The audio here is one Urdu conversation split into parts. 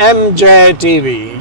MJTV।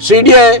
CDA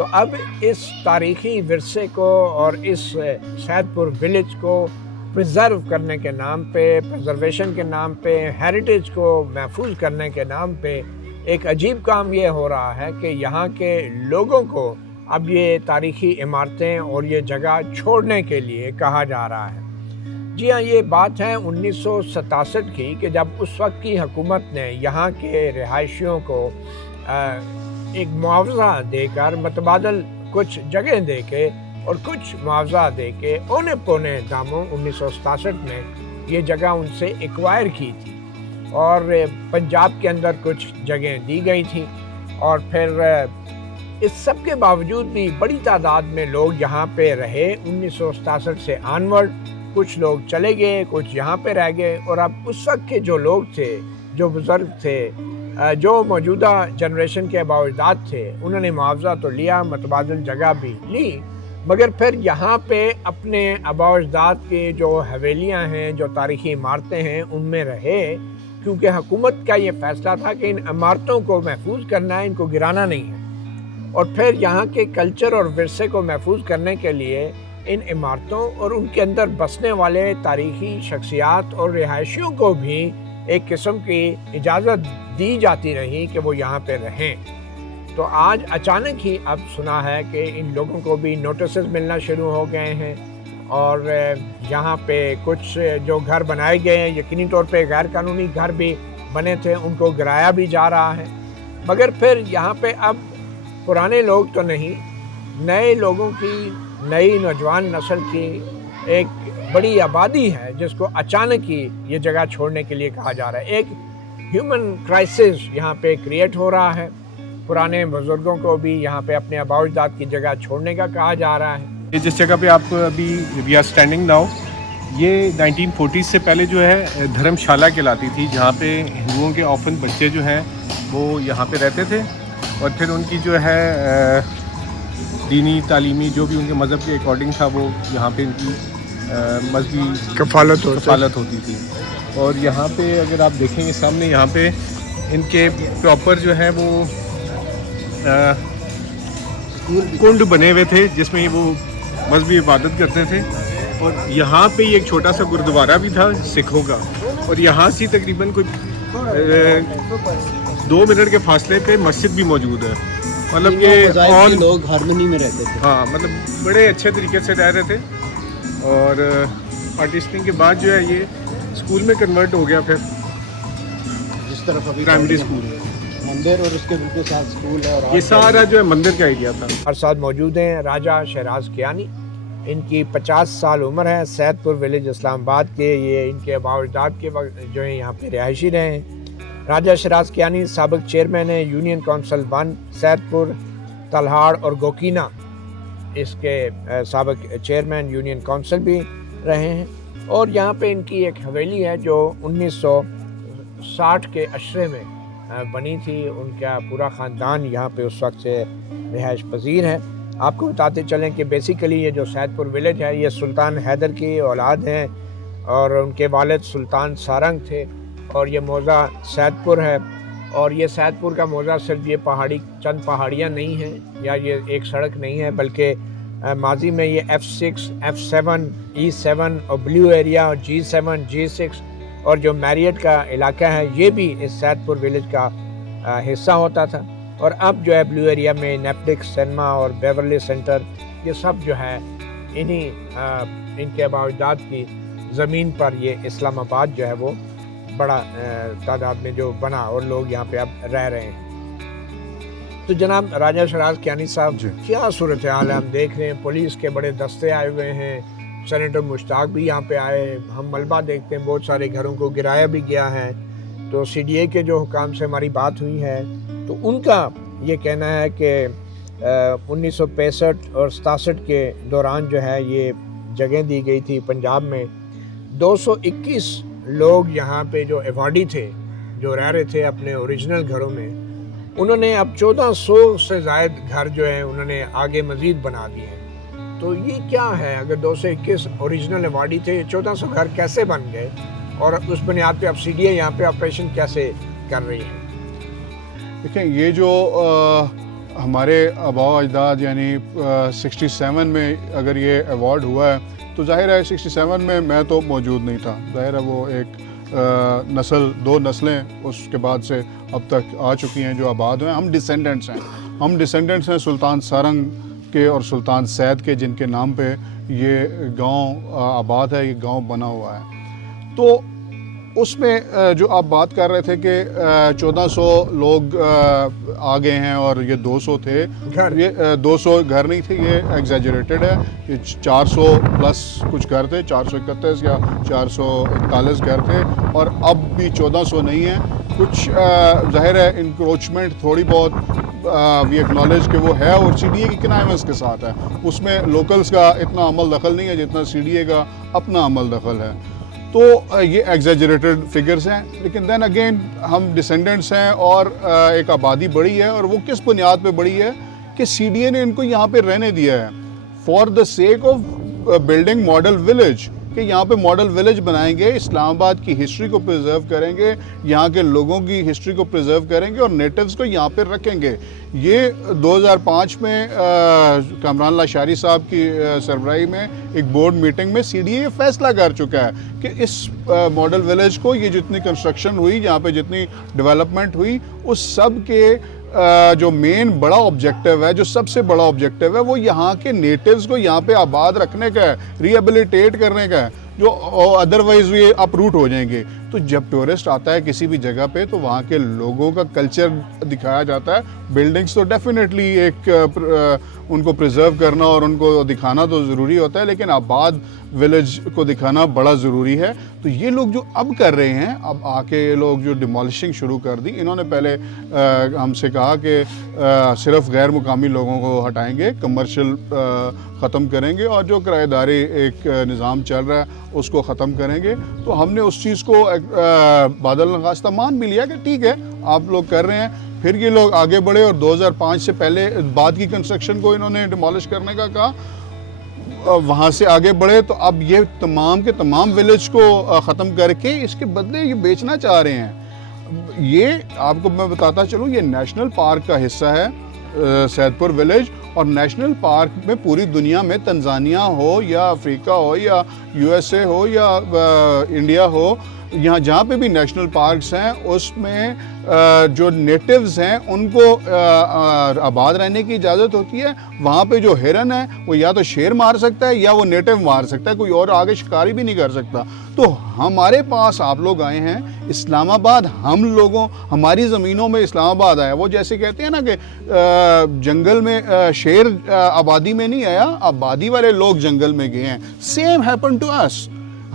تو اب اس تاریخی ورثے کو اور اس سید پور ولیج کو پریزرو کرنے کے نام پہ، پریزرویشن کے نام پہ، ہیریٹیج کو محفوظ کرنے کے نام پہ ایک عجیب کام یہ ہو رہا ہے کہ یہاں کے لوگوں کو اب یہ تاریخی عمارتیں اور یہ جگہ چھوڑنے کے لیے کہا جا رہا ہے۔ جی ہاں، یہ بات ہے 1967 کی کہ جب اس وقت کی حکومت نے یہاں کے رہائشیوں کو ایک معاوضہ دے کر، متبادل کچھ جگہ دے کے اور کچھ معاوضہ دے کے اونے پونے داموں 1967 میں یہ جگہ ان سے ایکوائر کی تھی، اور پنجاب کے اندر کچھ جگہیں دی گئی تھیں، اور پھر اس سب کے باوجود بھی بڑی تعداد میں لوگ یہاں پہ رہے 1967 سے آنورڈ۔ کچھ لوگ چلے گئے، کچھ یہاں پہ رہ گئے، اور اب اس وقت کے جو لوگ تھے، جو بزرگ تھے، جو موجودہ جنریشن کے آباء و اجداد تھے، انہوں نے معاوضہ تو لیا، متبادل جگہ بھی لی، مگر پھر یہاں پہ اپنے آباء و اجداد کی جو حویلیاں ہیں، جو تاریخی عمارتیں ہیں، ان میں رہے، کیونکہ حکومت کا یہ فیصلہ تھا کہ ان عمارتوں کو محفوظ کرنا ہے، ان کو گرانا نہیں ہے۔ اور پھر یہاں کے کلچر اور ورثے کو محفوظ کرنے کے لیے ان عمارتوں اور ان کے اندر بسنے والے تاریخی شخصیات اور رہائشیوں کو بھی ایک قسم کی اجازت دی جاتی رہی کہ وہ یہاں پہ رہیں۔ تو آج اچانک ہی اب سنا ہے کہ ان لوگوں کو بھی نوٹسز ملنا شروع ہو گئے ہیں، اور یہاں پہ کچھ جو گھر بنائے گئے ہیں، یقینی طور پہ غیر قانونی گھر بھی بنے تھے، ان کو گرایا بھی جا رہا ہے۔ مگر پھر یہاں پہ اب پرانے لوگ تو نہیں، نئے لوگوں کی، نئی نوجوان نسل کی ایک بڑی آبادی ہے جس کو اچانک ہی یہ جگہ چھوڑنے کے لیے کہا جا رہا ہے۔ ایک ہیومن کرائسس یہاں پہ کریٹ ہو رہا ہے، پرانے بزرگوں کو بھی یہاں پہ اپنے آباء و اجداد کی جگہ چھوڑنے کا کہا جا رہا ہے۔ یہ جس جگہ پہ آپ ابھی وی آر اسٹینڈنگ ناؤ، یہ 1940 سے پہلے جو ہے دھرم شالہ کہلاتی تھی، جہاں پہ ہندوؤں کے آفن بچے جو ہیں وہ یہاں پہ رہتے تھے، اور پھر ان کی جو ہے دینی تعلیمی جو بھی ان کے مذہب کے اکارڈنگ تھا، وہ یہاں پہ ان کی مذہبی کفالت ہوتی تھی۔ اور یہاں پہ اگر آپ دیکھیں گے سامنے، یہاں پہ ان کے پراپر جو ہے وہ کنڈ بنے ہوئے تھے جس میں وہ مذہبی عبادت کرتے تھے، اور یہاں پہ ایک چھوٹا سا گردوارہ بھی تھا سکھوں کا، اور یہاں سے تقریباً کوئی 2 منٹ کے فاصلے پہ مسجد بھی موجود ہے۔ مطلب کہ لوگ ہارمونی میں رہتے تھے، ہاں، مطلب بڑے اچھے طریقے سے رہ رہے تھے، اور پارٹیشننگ کے بعد جو ہے یہ اسکول میں کنورٹ ہو گیا، پھر جس طرف ابھی پرائمری اسکول مندر اور اس کے بالکل ساتھ اسکول ہے، اور یہ سارا جو ہے مندر کا ایریا تھا۔ ہمارے ساتھ موجود ہیں راجہ شہراز کیانی، ان کی 50 سال عمر ہے، سید پور ولیج اسلام آباد کے، یہ ان کے آباء و اجداد کے وقت جو ہیں یہاں پہ رہائشی رہے ہیں۔ راجہ شہراز کیانی سابق چیئرمین ہیں یونین کونسل 1 سید پور، تلہاڑ اور گوکینا، اس کے سابق چیئرمین یونین کونسل بھی رہے ہیں، اور یہاں پہ ان کی ایک حویلی ہے جو 1960 کے عشرے میں بنی تھی، ان کا پورا خاندان یہاں پہ اس وقت سے رہائش پذیر ہے۔ آپ کو بتاتے چلیں کہ بیسیکلی یہ جو سید پور ولیج ہے، یہ سلطان حیدر کی اولاد ہیں، اور ان کے والد سلطان سارنگ تھے، اور یہ موضع سید پور ہے، اور یہ سید پور کا موضع صرف یہ پہاڑی چند پہاڑیاں نہیں ہیں، یا یہ ایک سڑک نہیں ہے، بلکہ ماضی میں یہ F6 F7 E7 اور بلیو ایریا اور G7 G6 اور جو میریٹ کا علاقہ ہے، یہ بھی اس سید پور ولیج کا حصہ ہوتا تھا، اور اب جو ہے بلیو ایریا میں نیپٹکس سینما اور بیورلی سینٹر، یہ سب جو ہے ان کے آباء و اجداد کی زمین پر یہ اسلام آباد جو ہے وہ بڑا تعداد میں جو بنا، اور لوگ یہاں پہ اب رہ رہے ہیں۔ تو جناب راجہ شہراز کیانی صاحب، کیا صورتحال ہے؟ ہم دیکھ رہے ہیں پولیس کے بڑے دستے آئے ہوئے ہیں، سینیٹر مشتاق بھی یہاں پہ آئے، ہم ملبہ دیکھتے ہیں بہت سارے گھروں کو گرایا بھی گیا ہے۔ تو CDA کے جو حکام سے ہماری بات ہوئی ہے، تو ان کا یہ کہنا ہے کہ 1965 اور 67 کے دوران جو ہے یہ جگہ دی گئی تھی پنجاب میں، 221 لوگ یہاں پہ جو ایوارڈی تھے، جو رہ رہے تھے اپنے اوریجنل گھروں میں، انہوں نے اب 1400 سے زائد گھر جو ہیں انہوں نے آگے مزید بنا دیے ہیں۔ تو یہ کیا ہے؟ اگر 221 اوریجنل ایوارڈی تھے، 1400 گھر کیسے بن گئے، اور اس بنیاد پہ اب CDA یہاں پہ آپریشن کیسے کر رہی ہے؟ دیکھیں، یہ جو ہمارے آباء و اجداد یعنی 67 میں اگر یہ ایوارڈ ہوا ہے تو ظاہر ہے 67 میں تو موجود نہیں تھا. ظاہر ہے وہ ایک دو نسلیں اس کے بعد سے اب تک آ چکی ہیں جو آباد ہیں. ہم ڈسینڈنٹس ہیں سلطان سارنگ کے اور سلطان سید کے, جن کے نام پہ یہ گاؤں آباد ہے, یہ گاؤں بنا ہوا ہے. تو اس میں جو آپ بات کر رہے تھے کہ 1400 لوگ آ گئے ہیں اور یہ 200 تھے, یہ 200 گھر نہیں تھے, یہ ایگزیجریٹڈ ہے. یہ 400 پلس کچھ گھر تھے, 431 یا 441 گھر تھے, اور اب بھی 1400 نہیں ہیں. کچھ ظاہر ہے انکروچمنٹ تھوڑی بہت وی ایکنالج کہ وہ ہے, اور سی ڈی اے کی کنائمنس کے ساتھ ہے. اس میں لوکلز کا اتنا عمل دخل نہیں ہے جتنا سی ڈی اے کا اپنا عمل دخل ہے. تو یہ ایگزیجریٹڈ فگرز ہیں, لیکن دین اگین ہم ڈسینڈنٹس ہیں, اور ایک آبادی بڑی ہے. اور وہ کس بنیاد پہ بڑی ہے کہ سی ڈی اے نے ان کو یہاں پہ رہنے دیا ہے for the sake of building model village, کہ یہاں پہ ماڈل ولیج بنائیں گے, اسلام آباد کی ہسٹری کو پریزرو کریں گے, یہاں کے لوگوں کی ہسٹری کو پریزرو کریں گے, اور نیٹیوز کو یہاں پہ رکھیں گے. یہ 2005 میں کامران لاشاری صاحب کی سربراہی میں ایک بورڈ میٹنگ میں سی ڈی اے فیصلہ کر چکا ہے کہ اس ماڈل ولیج کو, یہ جتنی کنسٹرکشن ہوئی, یہاں پہ جتنی ڈیولپمنٹ ہوئی, اس سب کے جو مین بڑا آبجیکٹیو ہے, جو سب سے بڑا آبجیکٹیو ہے, وہ یہاں کے نیٹیوز کو یہاں پہ آباد رکھنے کا ہے, ریہیبلیٹیٹ کرنے کا ہے, جو ادروائز یہ اپ روٹ ہو جائیں گے. تو جب ٹورسٹ آتا ہے کسی بھی جگہ پہ تو وہاں کے لوگوں کا کلچر دکھایا جاتا ہے. بلڈنگز تو ڈیفینیٹلی ایک ان کو پریزرو کرنا اور ان کو دکھانا تو ضروری ہوتا ہے, لیکن آباد ولیج کو دکھانا بڑا ضروری ہے. تو یہ لوگ جو اب کر رہے ہیں, اب آ کے یہ لوگ جو ڈیمالشنگ شروع کر دی, انہوں نے پہلے ہم سے کہا کہ صرف غیر مقامی لوگوں کو ہٹائیں گے, کمرشل ختم کریں گے, اور جو کرایہ داری ایک نظام چل رہا ہے اس کو ختم کریں گے. تو ہم نے اس چیز کو بادل نخواستہ مان بھی لیا کہ ٹھیک ہے آپ لوگ کر رہے ہیں. پھر یہ لوگ آگے بڑھے اور 2005 سے پہلے بعد کی کنسٹرکشن کو انہوں نے ڈیمالش کرنے کا کہا, وہاں سے آگے بڑھے. تو اب یہ تمام کے تمام ولیج کو ختم کر کے اس کے بدلے یہ بیچنا چاہ رہے ہیں. یہ آپ کو میں بتاتا چلوں, یہ نیشنل پارک کا حصہ ہے سید پور ولیج, اور نیشنل پارک میں پوری دنیا میں تنزانیہ ہو یا افریقہ ہو یا یو ایس اے ہو یا انڈیا ہو, یہاں جہاں پہ بھی نیشنل پارکس ہیں اس میں جو نیٹیوز ہیں ان کو آباد رہنے کی اجازت ہوتی ہے. وہاں پہ جو ہرن ہے وہ یا تو شیر مار سکتا ہے یا وہ نیٹیو مار سکتا ہے, کوئی اور آگے شکاری بھی نہیں کر سکتا. تو ہمارے پاس آپ لوگ آئے ہیں اسلام آباد, ہم لوگوں ہماری زمینوں میں اسلام آباد آیا. وہ جیسے کہتے ہیں نا کہ جنگل میں شیر آبادی میں نہیں آیا, آبادی والے لوگ جنگل میں گئے ہیں. سیم ہیپن ٹو اس.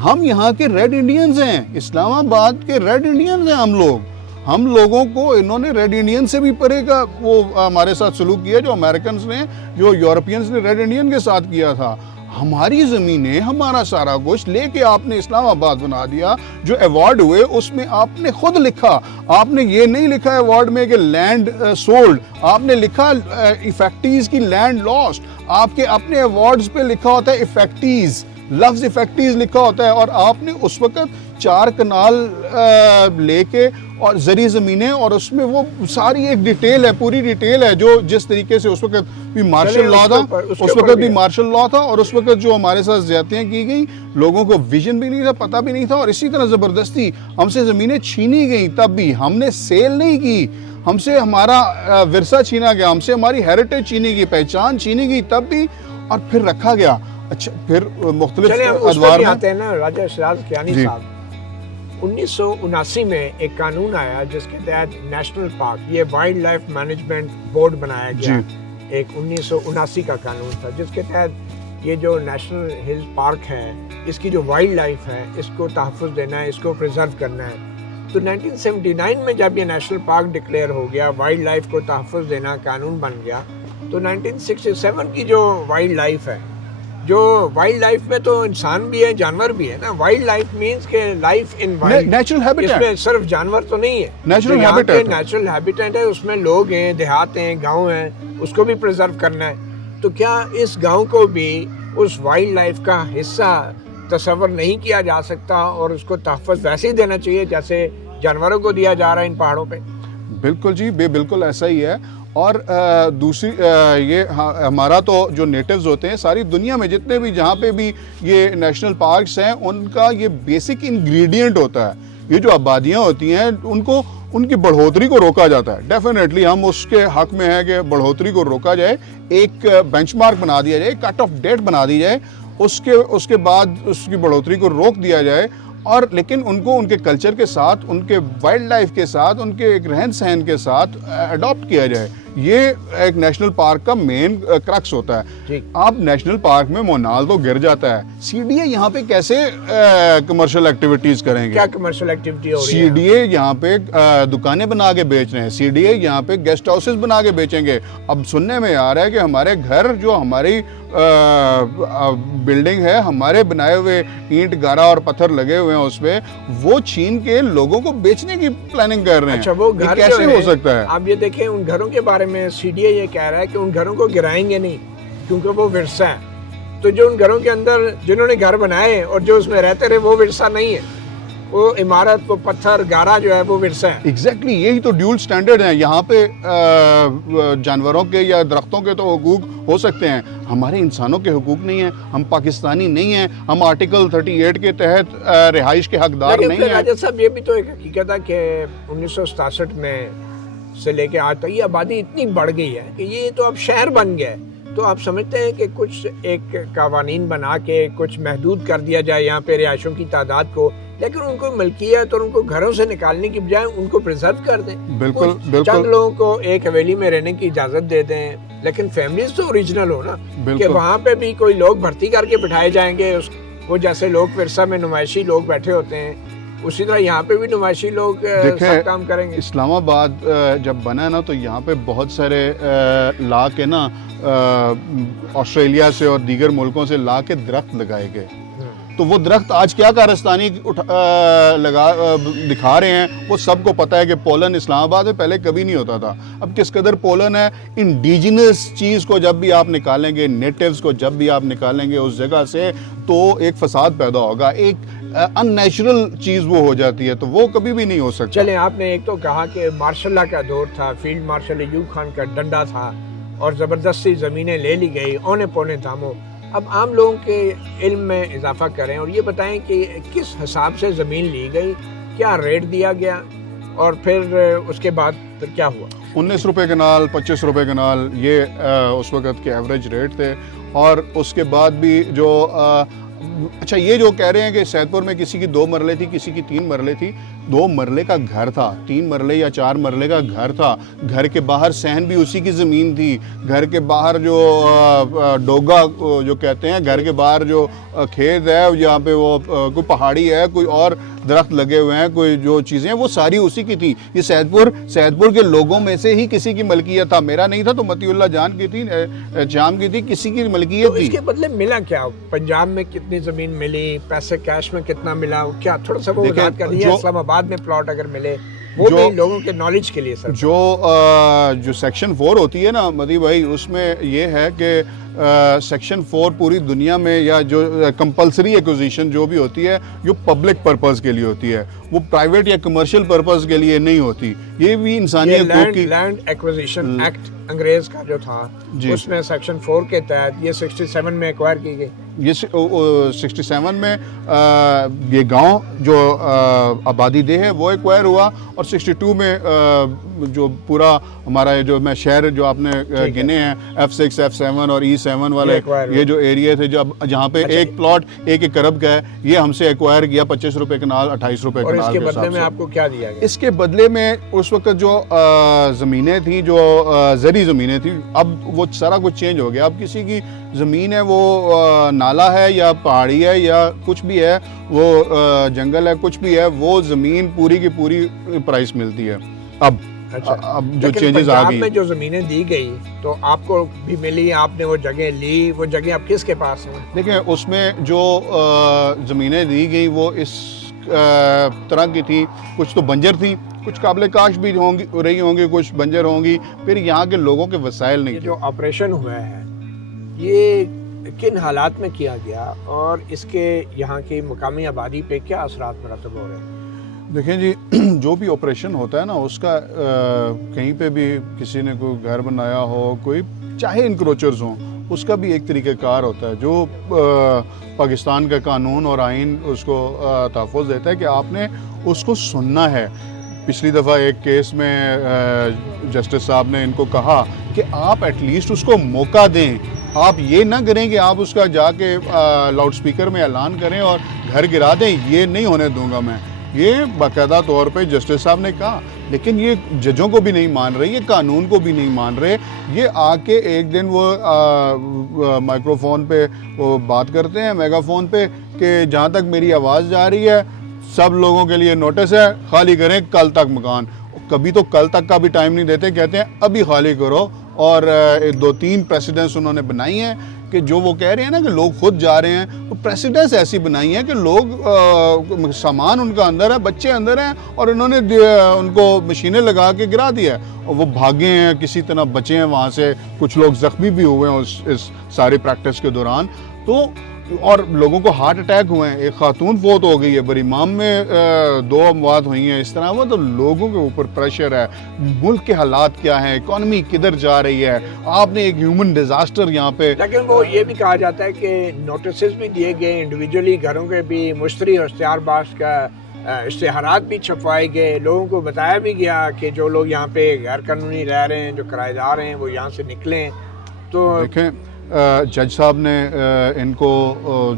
ہم یہاں کے ریڈ انڈینز ہیں, اسلام آباد کے ریڈ انڈینز ہیں ہم لوگ. ہم لوگوں کو انہوں نے ریڈ انڈین سے بھی پرے کا وہ ہمارے ساتھ سلوک کیا جو امریکنز نے, جو یورپینز نے ریڈ انڈین کے ساتھ کیا تھا. ہماری زمینیں, ہمارا سارا کچھ لے کے آپ نے اسلام آباد بنا دیا. جو ایوارڈ ہوئے اس میں آپ نے خود لکھا, آپ نے یہ نہیں لکھا ایوارڈ میں کہ لینڈ سولڈ, آپ نے لکھا افیکٹیز کی لینڈ لاسٹ. آپ کے اپنے ایوارڈز پہ لکھا ہوتا ہے افیکٹیز, لفظ افیکٹیز لکھا ہوتا ہے, اور آپ نے اس وقت 4 کنال لے کے اور زرعی زمینیں, اور اس میں وہ ساری ایک ڈیٹیل ہے, پوری ڈیٹیل ہے, جو جس طریقے سے اس وقت بھی مارشل لا تھا, اس وقت بھی مارشل لا تھا, اور اس وقت جو ہمارے ساتھ زیادتیاں کی گئی, لوگوں کو ویژن بھی نہیں تھا, پتہ بھی نہیں تھا, اور اسی طرح زبردستی ہم سے زمینیں چھینی گئی. تب بھی ہم نے سیل نہیں کی, ہم سے ہمارا ورثہ چھینا گیا, ہم سے ہماری ہیریٹیج چھینی گئی, پہچان چھینی گئی تب بھی, اور پھر رکھا گیا. اچھا پھر مختلف ادوار میں آتے ہیں نا. راجہ شراز کیانی صاحب, 1979 میں ایک قانون آیا جس کے تحت نیشنل پارک, یہ وائلڈ لائف مینجمنٹ بورڈ بنایا گیا. ایک 1979 کا قانون تھا جس کے تحت یہ جو نیشنل ہل پارک ہے, اس کی جو وائلڈ لائف ہے اس کو تحفظ دینا ہے, اس کو پریزرو کرنا ہے. تو 1979 میں جب یہ نیشنل پارک ڈکلیئر ہو گیا, وائلڈ لائف کو تحفظ دینا قانون بن گیا, تو 1967 کی جو وائلڈ لائف ہے, جو وائلڈ لائف میں تو انسان بھی ہے, جانور بھی ہے نا. وائلڈ لائف مینس کہ لائف ان وائلڈ, نیچرل اس ہیبیٹیٹ, میں صرف جانور تو نہیں ہے, نیچرل ہیبیٹیٹ, نیچرل ہیبیٹیٹ ہے, اس میں لوگ ہیں, دیہات ہیں, گاؤں ہیں, اس کو بھی پریزرو کرنا ہے. تو کیا اس گاؤں کو بھی اس وائلڈ لائف کا حصہ تصور نہیں کیا جا سکتا, اور اس کو تحفظ ویسے ہی دینا چاہیے جیسے جانوروں کو دیا جا رہا ہے ان پہاڑوں پہ؟ بالکل جی, بالکل ایسا ہی ہے. اور دوسری یہ ہمارا تو جو نیٹیوز ہوتے ہیں ساری دنیا میں جتنے بھی جہاں پہ بھی یہ نیشنل پارکس ہیں ان کا یہ بیسک انگریڈینٹ ہوتا ہے. یہ جو آبادیاں ہوتی ہیں ان کی بڑھوتری کو روکا جاتا ہے. ڈیفینیٹلی ہم اس کے حق میں ہیں کہ بڑھوتری کو روکا جائے, ایک بینچ مارک بنا دیا جائے, کٹ آف ڈیٹ بنا دی جائے, اس کے بعد اس کی بڑھوتری کو روک دیا جائے. اور لیکن ان کو ان کے کلچر کے ساتھ, ان کے وائلڈ لائف کے ساتھ, ان کے ایک رہن سہن کے ساتھ اڈاپٹ کیا جائے. یہ ایک نیشنل پارک کا مین کرکس ہوتا ہے. آپ نیشنل پارک میں مونال تو گر جاتا ہے, سی ڈی اے یہاں پہ کیسے کمرشل ایکٹیویٹیز کریں گے؟ کیا کمرشل ایکٹیویٹی ہو رہی ہے؟ سی ڈی اے یہاں پہ دکانیں بنا کے بیچ رہے ہیں, سی ڈی اے یہاں پہ گیسٹ ہاؤسز بنا کے بیچیں گے. اب سننے میں آ رہا ہے کہ ہمارے گھر جو ہماری بلڈنگ ہے, ہمارے بنائے ہوئے اینٹ گارا اور پتھر لگے ہوئے ہیں اس پہ, وہ چھین کے لوگوں کو بیچنے کی پلاننگ کر رہے ہیں. اچھا, وہ گھر کیسے ہو سکتا ہے؟ آپ یہ دیکھیں ان گھروں کے بارے میں سی ڈی اے یہ کہہ رہا ہے کہ ان گھروں کو گرائیں گے نہیں کیونکہ وہ ورثہ ہے. تو جو ان گھروں کے اندر جنہوں نے گھر بنائے اور جو اس میں رہتے رہے وہ ورثہ نہیں ہے, وہ عمارت, وہ پتھر گارا جو ہے وہ ورثہ ہے. ایگزیکٹلی یہی تو ڈیول سٹینڈرڈ ہیں. یہاں پہ جانوروں کے یا درختوں کے تو حقوق ہو سکتے ہیں, ہمارے انسانوں کے حقوق نہیں ہیں. ہم پاکستانی نہیں ہیں, ہم آرٹیکل 38 کے تحت رہائش کے حقدار نہیں ہیں. راجہ صاحب یہ بھی تو ایک حقیقت ہے کہ 1967 میں سے لے کے آج تک یہ آبادی اتنی بڑھ گئی ہے کہ یہ تو اب شہر بن گیا ہے. تو آپ سمجھتے ہیں کہ کچھ ایک قوانین بنا کے کچھ محدود کر دیا جائے یہاں پہ رہائشوں کی تعداد کو, لیکن ان کو ملکیت اور ان کو گھروں سے نکالنے کی بجائے ان کو پرزرو کر دیں. بالکل چند لوگوں کو ایک حویلی میں رہنے کی اجازت دے دیں, لیکن فیملیز تو اوریجنل ہو نا, کہ وہاں پہ بھی کوئی لوگ بھرتی کر کے بٹھائے جائیں گے. وہ جیسے لوگ ورثہ میں نمائشی لوگ بیٹھے ہوتے ہیں, اسی طرح یہاں پہ بھی نمائشی لوگ سب کام کریں گے. اسلام آباد جب بنا نا تو یہاں پہ بہت سارے لا کے نا آسٹریلیا سے اور دیگر ملکوں سے لا کے درخت لگائے گئے. تو وہ درخت آج کیا کارستانی دکھا رہے ہیں, وہ سب کو پتہ ہے کہ پولن اسلام آباد میں پہلے کبھی نہیں ہوتا تھا. اب کس قدر پولن ہے. انڈیجنس چیز کو جب بھی آپ نکالیں گے, نیٹیوز کو جب بھی آپ نکالیں گے اس جگہ سے, تو ایک فساد پیدا ہوگا, ایک ان نیچرل چیز وہ ہو جاتی ہے, تو وہ کبھی بھی نہیں ہو سکتا. چلیں, آپ نے ایک تو کہا کہ مارشل لا کا دور تھا, فیلڈ مارشل ایوب خان کا ڈنڈا تھا اور زبردستی زمینیں لے لی گئی اونے پونے داموں. اب عام لوگوں کے علم میں اضافہ کریں اور یہ بتائیں کہ کس حساب سے زمین لی گئی, کیا ریٹ دیا گیا, اور پھر اس کے بعد پھر کیا ہوا؟ 19 روپے کنال, 25 روپے کنال, یہ اس وقت کے ایوریج ریٹ تھے. اور اس کے بعد بھی جو اچھا یہ جو کہہ رہے ہیں کہ سید پور میں کسی کی 2 مرلے تھی, کسی کی 3 مرلے تھی. 2 مرلے کا گھر تھا, 3 مرلے یا 4 مرلے کا گھر تھا. گھر کے باہر صحن بھی اسی کی زمین تھی. گھر کے باہر جو ڈوگا جو کہتے ہیں, گھر کے باہر جو کھیت ہے جہاں پہ وہ کوئی پہاڑی ہے, کوئی اور درخت لگے ہوئے ہیں, کوئی جو چیزیں ہیں وہ ساری اسی کی تھی. یہ سید پور کے لوگوں میں سے ہی کسی کی ملکیت تھا. میرا نہیں تھا تو متی اللہ جان کی تھی, جام کی تھی, کسی کی ملکیت تھی. اس کے بدلے ملا کیا؟ پنجاب میں کتنی زمین ملی, پیسے کیش میں کتنا ملا, کیا تھوڑا سا وہ بات کر رہی ہے؟ اسلام آباد میں پلاٹ اگر ملے, وہ بھی لوگوں کے نالج کے لیے. سر جو سیکشن 4 ہوتی ہے نا مدی بھائی, اس میں یہ ہے کہ سیکشن 4 پوری دنیا میں, یا جو کمپلسری ایکوزیشن جو بھی ہوتی ہے, جو پبلک پرپز کے لیے ہوتی ہے, وہ پرائیویٹ یا کمرشل پرپز کے لیے نہیں ہوتی. یہ بھی انسانی حقوق کی لینڈ ایکوزیشن ایکٹ انگریز کا جو تھا, اس میں سیکشن 4 کے تحت یہ 67 میں ایکوائر کی گئی. یہ 67 میں یہ گاؤں جو آبادی دہ ہے وہ ایکوائر ہوا, اور 62 میں جو پورا ہمارا جو میں شہر جو آپ نے گنے ہیں F6, F7 اور E7 والے, یہ جو ایریا تھے جہاں پہ ایک پلاٹ 1 ارب کا ہے, یہ ہم سے ایکوائر کیا 25 روپے کنال, 28 روپے کنال. اور اس کے بدلے میں آپ کو کیا دیا گیا؟ اس کے بدلے میں اس وقت جو زمینیں تھیں, جو زرعی زمینیں تھیں, اب وہ سارا کچھ چینج ہو گیا. اب کسی کی زمین ہے وہ نالا ہے یا پہاڑی ہے یا کچھ بھی ہے, وہ جنگل ہے, کچھ بھی ہے, وہ زمین پوری کی پوری پرائس ملتی ہے. اب جو چینجز آ گئی, میں جو زمینیں دی گئی تو آپ کو بھی ملی, آپ نے وہ جگہ لی, وہ جگہ اب کس کے پاس ہیں؟ دیکھیں اس میں جو زمینیں دی گئی وہ اس طرح کی تھی, کچھ تو بنجر تھی, کچھ قابل کاشت بھی رہی ہوں گی, کچھ بنجر ہوں گی. پھر یہاں کے لوگوں کے وسائل نہیں تھے. جو آپریشن ہوا ہے یہ کن حالات میں کیا گیا اور اس کے یہاں کی مقامی آبادی پہ کیا اثرات مرتب ہو رہے ہیں؟ دیکھیں جی جو بھی آپریشن ہوتا ہے نا اس کا کہیں پہ بھی کسی نے کوئی گھر بنایا ہو کوئی چاہے انکروچرز ہوں اس کا بھی ایک طریقہ کار ہوتا ہے جو پاکستان کا قانون اور آئین اس کو تحفظ دیتا ہے کہ آپ نے اس کو سننا ہے. پچھلی دفعہ ایک کیس میں جسٹس صاحب نے ان کو کہا کہ آپ ایٹ لیسٹ اس کو موقع دیں, آپ یہ نہ کریں کہ آپ اس کا جا کے لاؤڈ سپیکر میں اعلان کریں اور گھر گرا دیں, یہ نہیں ہونے دوں گا میں. یہ باقاعدہ طور پہ جسٹس صاحب نے کہا, لیکن یہ ججوں کو بھی نہیں مان رہے, یہ قانون کو بھی نہیں مان رہے. یہ آ کے ایک دن وہ مائکرو فون پہ وہ بات کرتے ہیں میگا فون پہ کہ جہاں تک میری آواز جا رہی ہے سب لوگوں کے لیے نوٹس ہے, خالی کریں کل تک مکان. کبھی تو کل تک کا بھی ٹائم نہیں دیتے, کہتے ہیں ابھی خالی کرو. اور 2-3 پریسیڈنٹس انہوں نے بنائی ہیں کہ جو وہ کہہ رہے ہیں نا کہ لوگ خود جا رہے ہیں, وہ پریسیڈنٹس ایسی بنائی ہیں کہ لوگ سامان ان کا اندر ہے, بچے اندر ہیں, اور انہوں نے ان کو مشینیں لگا کے گرا دیا ہے. اور وہ بھاگے ہیں, کسی طرح بچے ہیں وہاں سے, کچھ لوگ زخمی بھی ہوئے ہیں اس ساری پریکٹس کے دوران. تو اور لوگوں کو ہارٹ اٹیک ہوئے ہیں, ایک خاتون فوت ہو گئی ہے, برامام میں 2 اموات ہوئی ہیں. اس طرح وہ تو لوگوں کے اوپر پریشر ہے. ملک کے حالات کیا ہیں, اکانومی کدھر جا رہی ہے, آپ نے ایک ہیومن ڈیزاسٹر یہاں پہ. لیکن وہ یہ بھی کہا جاتا ہے کہ نوٹسز بھی دیے گئے انڈیویجولی, گھروں کے بھی مشتری اور اشتہار باز کا اشتہارات بھی چھپوائے گئے, لوگوں کو بتایا بھی گیا کہ جو لوگ یہاں پہ غیر قانونی رہ رہے ہیں, جو کرایہ دار ہیں, وہ یہاں سے نکلیں. تو دیکھیں جج صاحب نے ان کو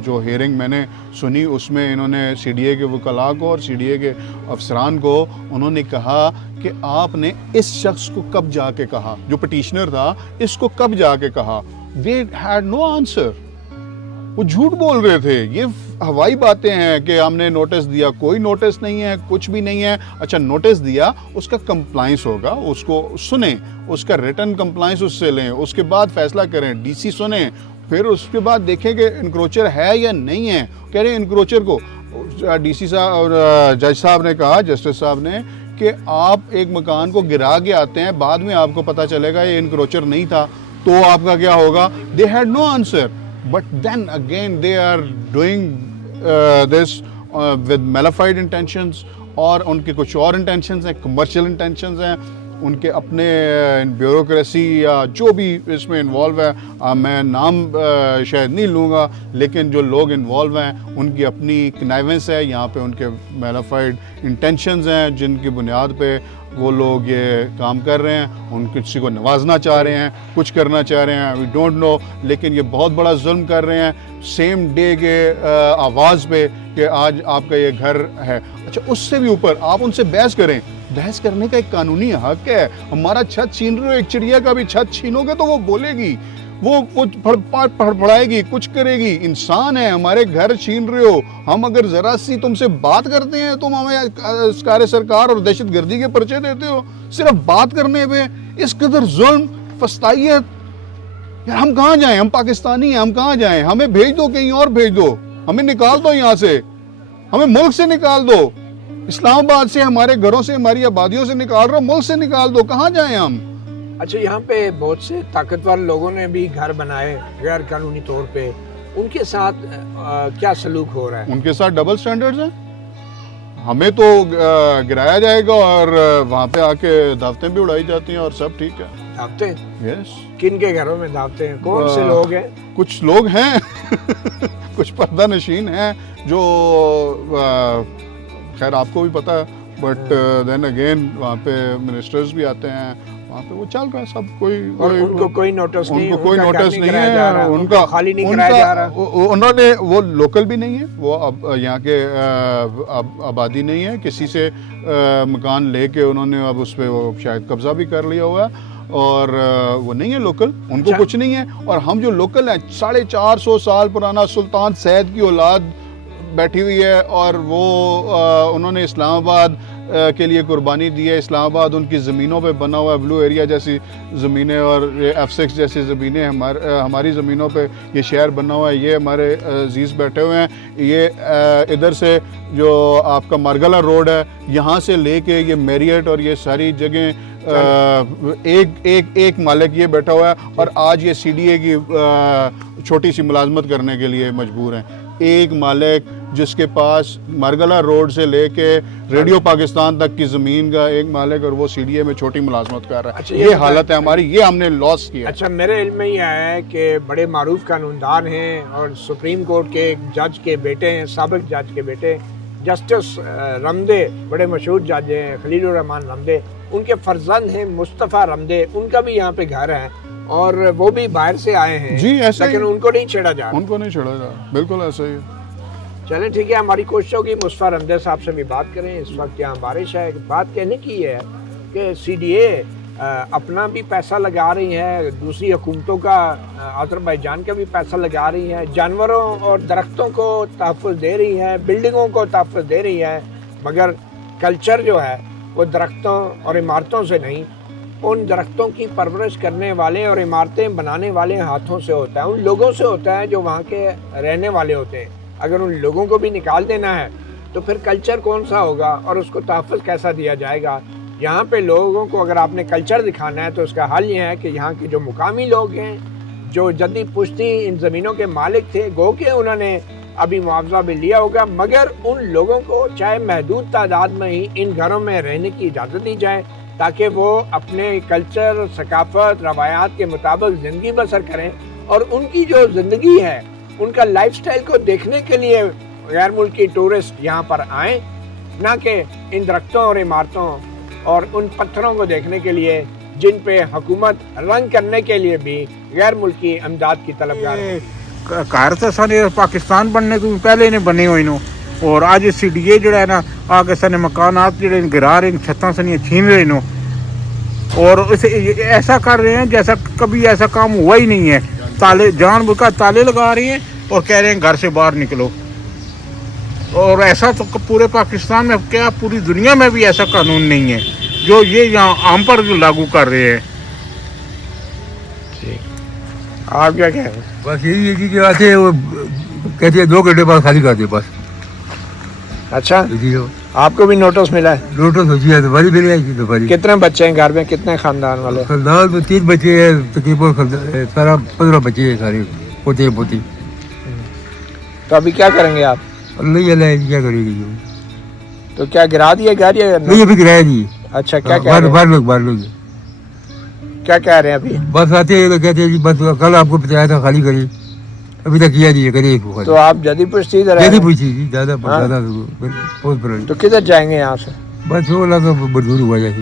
جو ہیئرنگ میں نے سنی اس میں انہوں نے سی ڈی اے کے وکلاء کو اور سی ڈی اے کے افسران کو انہوں نے کہا کہ آپ نے اس شخص کو کب جا کے کہا, جو پٹیشنر تھا اس کو کب جا کے کہا. they had no answer. وہ جھوٹ بول رہے تھے. یہ ہوائی باتیں ہیں کہ ہم نے نوٹس دیا, کوئی نوٹس نہیں ہے, کچھ بھی نہیں ہے. اچھا نوٹس دیا, اس کا کمپلائنس ہوگا, اس کو سنیں, اس کا ریٹن کمپلائنس اس سے لیں, اس کے بعد فیصلہ کریں, ڈی سی سنیں, پھر اس کے بعد دیکھیں کہ انکروچر ہے یا نہیں ہے. کہہ رہے ہیں انکروچر کو, ڈی سی صاحب اور جج صاحب نے کہا, جسٹس صاحب نے, کہ آپ ایک مکان کو گرا کے آتے ہیں, بعد میں آپ کو پتہ چلے گا یہ انکروچر نہیں تھا, تو آپ کا کیا ہوگا. they had no answer. But then again they are doing this with malified intentions, اور ان کے کچھ اور انٹینشنز ہیں, کمرشل انٹینشنز ہیں, ان کے اپنے بیوروکریسی یا جو بھی اس میں انوالو ہے, میں نام شاید نہیں لوں گا, لیکن جو لوگ انوالو ہیں ان کی اپنی کنائیونس ہے, یہاں پہ ان کے میلیفائڈ انٹینشنز ہیں جن کی بنیاد پہ وہ لوگ یہ کام کر رہے ہیں. ان کسی کو نوازنا چاہ رہے ہیں, کچھ کرنا چاہ رہے ہیں, وی ڈونٹ نو, لیکن یہ بہت بڑا ظلم کر رہے ہیں سیم ڈے کے آواز پہ کہ آج آپ کا یہ گھر ہے. اچھا اس سے بھی اوپر آپ ان سے بحث کریں, بحث کرنے کا ایک قانونی حق ہے. ہمارا چھت چھین رہے ہو, ایک چڑیا کا بھی چھت چھینو گے تو وہ بولے گی, وہ پڑھائے گی, کچھ کرے گی. انسان ہے, ہمارے گھر چھین رہے ہو, ہم اگر ذرا سی تم سے بات کرتے ہیں تم ہمیں اسکار سرکار اور دہشت گردی کے پرچے دیتے ہو صرف بات کرنے پہ. اس قدر ظلم, فسطائیت, یار ہم کہاں جائیں, ہم پاکستانی ہیں, ہم کہاں جائیں. ہمیں بھیج دو, کہیں اور بھیج دو, ہمیں نکال دو یہاں سے, ہمیں ملک سے نکال دو, اسلام آباد سے, ہمارے گھروں سے, ہماری آبادیوں سے نکال رہا, ملک سے نکال دو, کہاں جائیں ہم. اچھا یہاں پہ بہت سے طاقتور لوگوں نے بھی گھر بنائے غیر قانونی طور پہ, ان کے ساتھ کیا سلوک ہو رہا ہے؟ ان کے ساتھ ڈبل سٹینڈرڈز ہیں. ہمیں تو گرایا جائے گا اور وہاں پہ آ کے دعوتیں بھی اڑائی جاتی ہیں اور سب ٹھیک ہے. دعوتیں؟ یس. کن کے گھروں میں دعوتیں ہیں؟ کون سے لوگ ہیں؟ کچھ لوگ ہیں کچھ پردہ نشین ہیں جو خیر آپ کو بھی پتہ ہے, بٹ دین اگین وہاں پہ منسٹرز بھی آتے ہیں, وہاں پہ وہ چل رہا ہے سب. ان کو کوئی نوٹس نہیں, ان کو کوئی نوٹس نہیں ہے, ان کا خالی نہیں کرایا جا رہا. انہوں نے, وہ لوکل بھی نہیں ہے, وہ اب یہاں کے آبادی نہیں ہے, کسی سے مکان لے کے انہوں نے اب اس پہ وہ شاید قبضہ بھی کر لیا ہوا ہے, اور وہ نہیں ہے لوکل, ان کو کچھ نہیں ہے. اور ہم جو لوکل ہیں, 450 سال پرانا سلطان سید کی اولاد بیٹھی ہوئی ہے, اور وہ انہوں نے اسلام آباد کے لیے قربانی دی ہے. اسلام آباد ان کی زمینوں پہ بنا ہوا ہے, بلو ایریا جیسی زمینیں اور F6 جیسی زمینیں ہماری زمینوں پہ یہ شہر بنا ہوا ہے. یہ ہمارے عزیز بیٹھے ہوئے ہیں. یہ ادھر سے جو آپ کا مارگلا روڈ ہے, یہاں سے لے کے یہ میریٹ اور یہ ساری جگہیں ایک مالک یہ بیٹھا ہوا ہے اور آج یہ CDA کی چھوٹی سی ملازمت کرنے کے لیے مجبور ہیں. ایک مالک جس کے پاس مرگلہ روڈ سے لے کے ریڈیو پاکستان تک کی زمین کا ایک مالک اور وہ CDA میں چھوٹی ملازمت کر رہا ہے. اچھا، یہ حالت ہے ہماری, یہ ہم نے لاس کیا. اچھا، میرے علم میں یہ ہے کہ بڑے معروف قانوندان ہیں اور سپریم کورٹ کے ایک جج کے بیٹے ہیں, سابق جج کے بیٹے جسٹس رمدے, بڑے مشہور جج ہیں خلیل الرحمان رمدے. ان کے فرزند ہیں مصطفیٰ رمدے, ان کا بھی یہاں پہ گھر ہے اور وہ بھی باہر سے آئے ہیں. جی ایسا ہی, لیکن ان کو نہیں چھیڑا جا رہا. ان کو نہیں چھیڑا جا رہا, بالکل ایسا ہی ہے. چلیں ٹھیک ہے, ہماری کوشش ہوگی مصطفیٰ رمدے صاحب سے بھی بات کریں. اس وقت یہاں بارش ہے. بات کہنے کی ہے کہ CDA اپنا بھی پیسہ لگا رہی ہے, دوسری حکومتوں کا, آذربائیجان کا بھی پیسہ لگا رہی ہے, جانوروں اور درختوں کو تحفظ دے رہی ہے, بلڈنگوں کو تحفظ دے رہی ہے, مگر کلچر جو ہے وہ درختوں اور عمارتوں سے نہیں, ان درختوں کی پرورش کرنے والے اور عمارتیں بنانے والے ہاتھوں سے ہوتا ہے, ان لوگوں سے ہوتا ہے جو وہاں کے رہنے والے ہوتے ہیں. اگر ان لوگوں کو بھی نکال دینا ہے تو پھر کلچر کون سا ہوگا اور اس کو تحفظ کیسا دیا جائے گا؟ یہاں پہ لوگوں کو اگر آپ نے کلچر دکھانا ہے تو اس کا حل یہ ہے کہ یہاں کے جو مقامی لوگ ہیں, جو جدی پشتی ان زمینوں کے مالک تھے, گو کہ انہوں نے ابھی معاوضہ بھی لیا ہوگا, مگر ان لوگوں کو چاہے محدود تعداد میں ہی ان گھروں میں رہنے کی اجازت دی جائے تاکہ وہ اپنے کلچر, ثقافت, روایات کے مطابق زندگی بسر کریں. اور ان کی جو زندگی ہے, ان کا لائف سٹائل کو دیکھنے کے لیے غیر ملکی ٹورسٹ یہاں پر آئیں, نہ کہ ان درختوں اور عمارتوں اور ان پتھروں کو دیکھنے کے لیے جن پہ حکومت رنگ کرنے کے لیے بھی غیر ملکی امداد کی طلبگار ہے. گھر تو سارے پاکستان بننے کو پہلے نے بنے ہوئے نو, اور آج CDA جڑا ہے نا آ کے سارے مکانات جڑے گرا رہے, چھتاں سے چھین رہے نو, اور اسے ایسا کر رہے ہیں جیسا کبھی ایسا کام ہوا ہی نہیں ہے. تالے جان بوجھ کر تالے لگا رہی ہیں اور کہہ رہے ہیں گھر سے باہر نکلو. اور ایسا تو پورے پاکستان میں کیا پوری دنیا میں بھی ایسا قانون نہیں ہے جو یہ یہاں عام پر جو لاگو کر رہے ہیں. آپ کیا کہہ رہے ہیں؟ بس یہی ہے کہ آتے وہ کہتے ہیں 2 گھنٹے بعد خالی کر دے بس. اچھا, جی آپ کو بھی نوٹس ملا ہے؟ نوٹس ہو جی دوباری مل آئی دوباری. کتنے بچے ہیں گھر میں, کتنے خاندان والے؟ خاندان میں 3 بچے ہیں تقریباً, سارا 15 بچے ہیں سارے پوتے پوتی. تو ابھی کیا کریں گے آپ؟ اللہ اللہ کیا کرے گی. تو کیا گرا دیا گھر یا نہیں ابھی کرایہ نہیں. اچھا, کیا کہہ رہے ہیں؟ باہر لوگ کیا کہہ رہے ہیں ابھی؟ بس آتے ہیں کہتے ہیں جی بس کل آپ کو بتایا تھا خالی کریے, ابھی تک کیا نہیں کرے. تو آپ جدی پشتی جدی پوچھی جی زیادہ بہت بڑا. تو کدھر جائیں گے یہاں سے؟ بس وہ لگا مزدور ہوا جائے.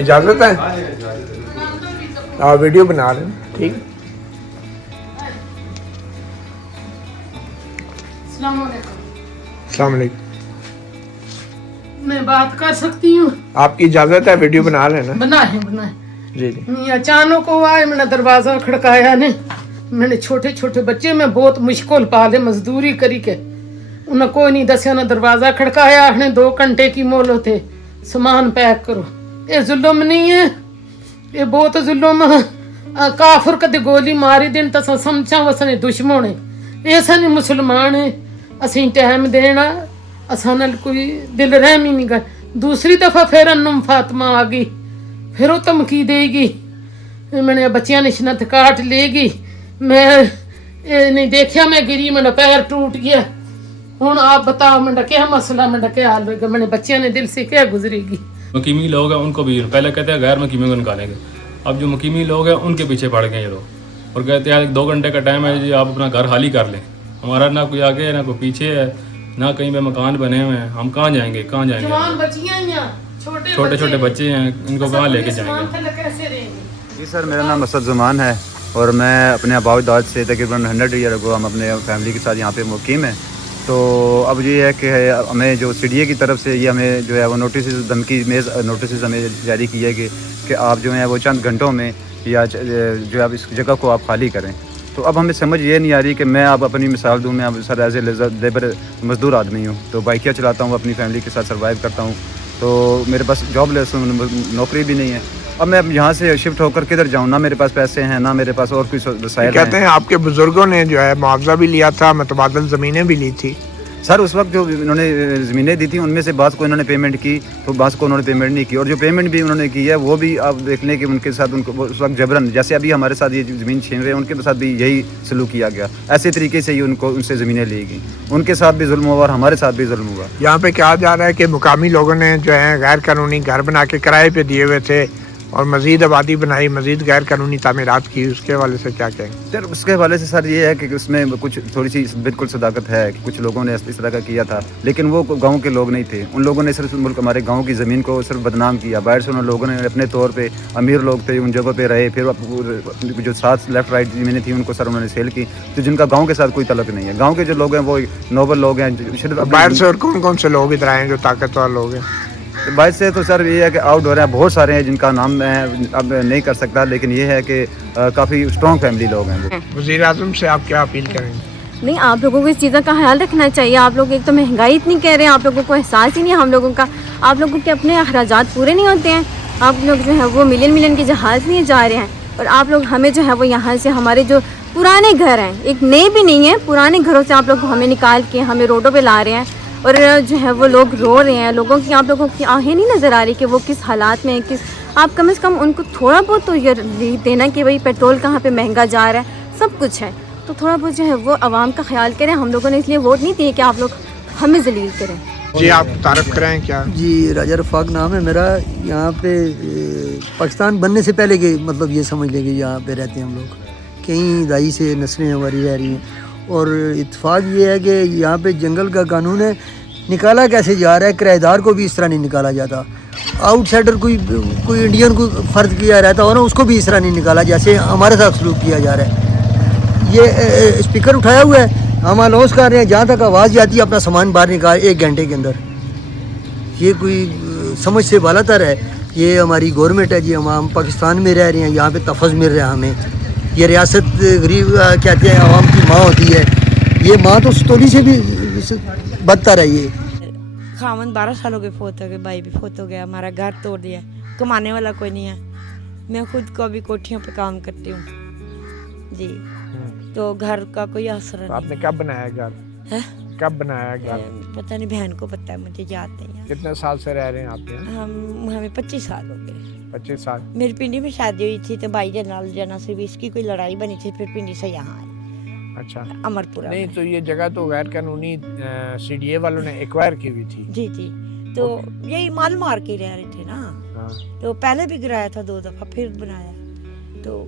اجازت ہے؟ آپ ویڈیو بنا رہے ہیں, ٹھیک. السلام علیکم. السلام علیکم. میں بات کر سکتی ہوں؟ آپ کی اجازت ہے, ویڈیو بنا رہے ہیں نا؟ بنائے. جی جی. اچانک ہوا ہے, میں نے دروازہ کھڑکایا نے, میں نے چھوٹے بچے میں بہت مشکل پالے, مزدوری کری کے انہیں کوئی نہیں دسیا نہ دروازہ کھڑکایا. ہنے 2 گھنٹے کی مہلت ہے, سامان پیک کرو. یہ ظلم نہیں ہے, یہ بہت ظلم ہے. کافر کدے گولی ماری دین تو سمجھا وسنے دشمن ہے, ایسا نہیں مسلمان ہے. اسی ٹائم دینا اساں نال کوئی دل رحمی نہیں کر. دوسری دفعہ پھر انم فاطمہ آ گئی, پھر وہ دھمکی دے گی, میں نے بچیاں نے شنت کاٹ لے گی. میں نہیں دیکھا, میں گری, میرا پیر ٹوٹ گیا. ہوں آپ بتاؤ میرا کیا مسئلہ, میرا کیا حال ہوگا, میں نے بچیاں نے دل سے کیا گزرے گی. مقیمی لوگ ہیں ان کو بھی پہلے کہتے ہیں غیر مقیمی کو نکالیں گے, اب جو مقیمی لوگ ہیں ان کے پیچھے پڑ گئے یہ لوگ, اور کہتے ہیں 2 گھنٹے کا ٹائم ہے جی آپ اپنا گھر خالی کر لیں. ہمارا نہ کوئی آگے ہے نہ کوئی پیچھے ہے, نہ کہیں پہ مکان بنے ہوئے ہیں, ہم کہاں جائیں گے, کہاں جائیں گے. جوان بچیاں ہیں, چھوٹے بچے ہیں, ان کو کہاں لے کے جائیں گے. کیسے رہیں گے؟ جی سر, میرا نام اسد زمان ہے اور میں اپنے آباء و اجداد سے تقریباً 100 ایئر اگو ہم اپنے فیملی کے ساتھ یہاں پہ مقیم ہیں. تو اب یہ ہے کہ ہمیں جو CDA کی طرف سے یہ ہمیں جو ہے وہ نوٹسز, دھمکی میز نوٹسز ہمیں جاری کیے کہ آپ جو ہیں وہ چند گھنٹوں میں یا جو آپ اس جگہ کو آپ خالی کریں. تو اب ہمیں سمجھ یہ نہیں آ رہی کہ میں آپ اپنی مثال دوں, میں اب سر ایز اے لیبر مزدور آدمی ہوں, تو بائکیاں چلاتا ہوں, اپنی فیملی کے ساتھ سروائیو کرتا ہوں. تو میرے پاس جاب لیس ہوں, نوکری بھی نہیں ہے. اب میں یہاں سے شفٹ ہو کر کدھر جاؤں؟ نہ میرے پاس پیسے ہیں, نہ میرے پاس اور کوئی وسائل ہیں. کہتے ہیں آپ کے بزرگوں نے جو ہے معاوضہ بھی لیا تھا, متبادل زمینیں بھی لی تھی. سر اس وقت جو انہوں نے زمینیں دی تھیں ان میں سے بعض کو انہوں نے پیمنٹ کی, تو بعض کو انہوں نے پیمنٹ نہیں کی, اور جو پیمنٹ بھی انہوں نے کی ہے وہ بھی آپ دیکھ لیں کہ ان کے ساتھ ان کو اس وقت جبرن, جیسے ابھی ہمارے ساتھ یہ زمین چھین رہے ہیں ان کے ساتھ بھی یہی سلوک کیا گیا, ایسے طریقے سے ہی ان سے زمینیں لی گئیں. ان کے ساتھ بھی ظلم ہوا اور ہمارے ساتھ بھی ظلم ہوا. یہاں پہ کہا جا رہا ہے کہ مقامی لوگوں نے جو ہے غیر قانونی گھر بنا کے کرائے پہ دیے ہوئے تھے اور مزید آبادی بنائی, مزید غیر قانونی تعمیرات کی. اس کے حوالے سے کیا کہیں؟ سر اس کے حوالے سے سر یہ ہے کہ اس میں کچھ تھوڑی سی بالکل صداقت ہے کہ کچھ لوگوں نے اس طرح کا کیا تھا, لیکن وہ گاؤں کے لوگ نہیں تھے. ان لوگوں نے صرف ملک ہمارے گاؤں کی زمین کو صرف بدنام کیا. باہر سے ان لوگوں نے اپنے طور پہ, امیر لوگ تھے ان جگہوں پہ رہے, پھر جو ساتھ لیفٹ رائٹ زمینیں تھیں ان کو سر انہوں نے سیل کی, تو جن کا گاؤں کے ساتھ کوئی تعلق نہیں ہے. گاؤں کے جو لوگ ہیں وہ نوبل لوگ ہیں. باہر سے اور کون کون سے لوگ ادھر آئے ہیں جو طاقتور لوگ ہیں؟ باہر سے تو سر یہ ہے کہ آؤٹ ڈور ہیں, بہت سارے ہیں جن کا نام میں اب نہیں کر سکتا, لیکن یہ ہے کہ کافی اسٹرانگ فیملی لوگ ہیں. وزیر اعظم سے آپ کیا اپیل کریں گے؟ نہیں, آپ لوگوں کو اس چیزوں کا خیال رکھنا چاہیے. آپ لوگ ایک تو مہنگائی اتنی کہہ رہے ہیں, آپ لوگوں کو احساس ہی نہیں ہے ہم لوگوں کا. آپ لوگوں کے اپنے اخراجات پورے نہیں ہوتے ہیں. آپ لوگ جو ہے وہ ملین کے جہاز لیے جا رہے ہیں, اور آپ لوگ ہمیں جو ہے وہ یہاں سے ہمارے جو پرانے گھر ہیں, ایک نئے بھی نہیں ہیں, پرانے گھروں سے آپ لوگ ہمیں نکال کے ہمیں روڈوں پہ لا رہے ہیں, اور جو ہے وہ لوگ رو رہے ہیں. لوگوں کی, آپ لوگوں کی آنکھیں نہیں نظر آ رہی کہ وہ کس حالات میں ہیں. آپ کم از کم ان کو تھوڑا بہت تو یہ ریلیف دینا کہ بھائی پیٹرول کہاں پہ مہنگا جا رہا ہے, سب کچھ ہے, تو تھوڑا بہت جو ہے وہ عوام کا خیال کریں. ہم لوگوں نے اس لیے ووٹ نہیں دیے کہ آپ لوگ ہمیں ذلیل کریں. جی آپ تعارف کرائیں کیا؟ جی راجہ رفاق نام ہے میرا. یہاں پہ پاکستان بننے سے پہلے کے مطلب یہ سمجھ لیں کہ یہاں پہ رہتے ہیں ہم لوگ, کئی دہائی سے نسلیں ہماری رہ رہی ہیں. اور اتفاق یہ ہے کہ یہاں پہ جنگل کا قانون ہے, نکالا کیسے جا رہا ہے, کرایہ دار کو بھی اس طرح نہیں نکالا جاتا. آؤٹ سائڈر کوئی انڈین کو فرض کیا رہتا ہو نا, اس کو بھی اس طرح نہیں نکالا جیسے ہمارے ساتھ سلوک کیا جا رہا ہے. یہ اسپیکر اٹھایا ہوا ہے, ہم اناؤنس کر رہے ہیں, جہاں تک آواز جاتی ہے اپنا سامان باہر نکال 1 گھنٹے کے اندر. یہ کوئی سمجھ سے بالا تر ہے. یہ ہماری گورنمنٹ ہے جی, ہم پاکستان میں رہ رہے ہیں, یہاں پہ تحفظ مل رہا ہے ہمیں. یہ ریاست غریب کہتے ہیں عوام کی ماں ہوتی ہے, یہ ماں تو ستولی سے بھی بدتر ہے. یہ خاوند 12 سال ہو گئے فوت ہو گئے, بھائی بھی فوت ہو گیا, ہمارا گھر توڑ دیا, کمانے والا کوئی نہیں ہے. میں خود کو بھی کوٹھیوں پہ کام کرتی ہوں جی, تو گھر کا کوئی آسرا نہیں. آپ نے کب بنایا گھر؟ کب بنایا گھر؟ پتہ نہیں, بہن کو پتہ ہے, مجھے یاد نہیں ہے. کتنے سال سے رہ رہے ہیں آپ یہاں؟ ہمیں 25 سال ہو گئے. 25 سال. میری پنڈی میں شادی ہوئی تھی تو بھائی جنال جنا سے بھی اس کی کوئی لڑائی بنی تھی, پھر پنڈی سے یہاں آئے. اچھا, امرپورہ. نہیں تو یہ جگہ تو غیر قانونی سی ڈی اے والوں نے ایکوائر کی ہوئی تھی. جی جی, تو یہی مال مار کے رہ رہے تھے نا. تو پہلے بھی گرایا تھا 2 دفعہ, پھر بنایا. تو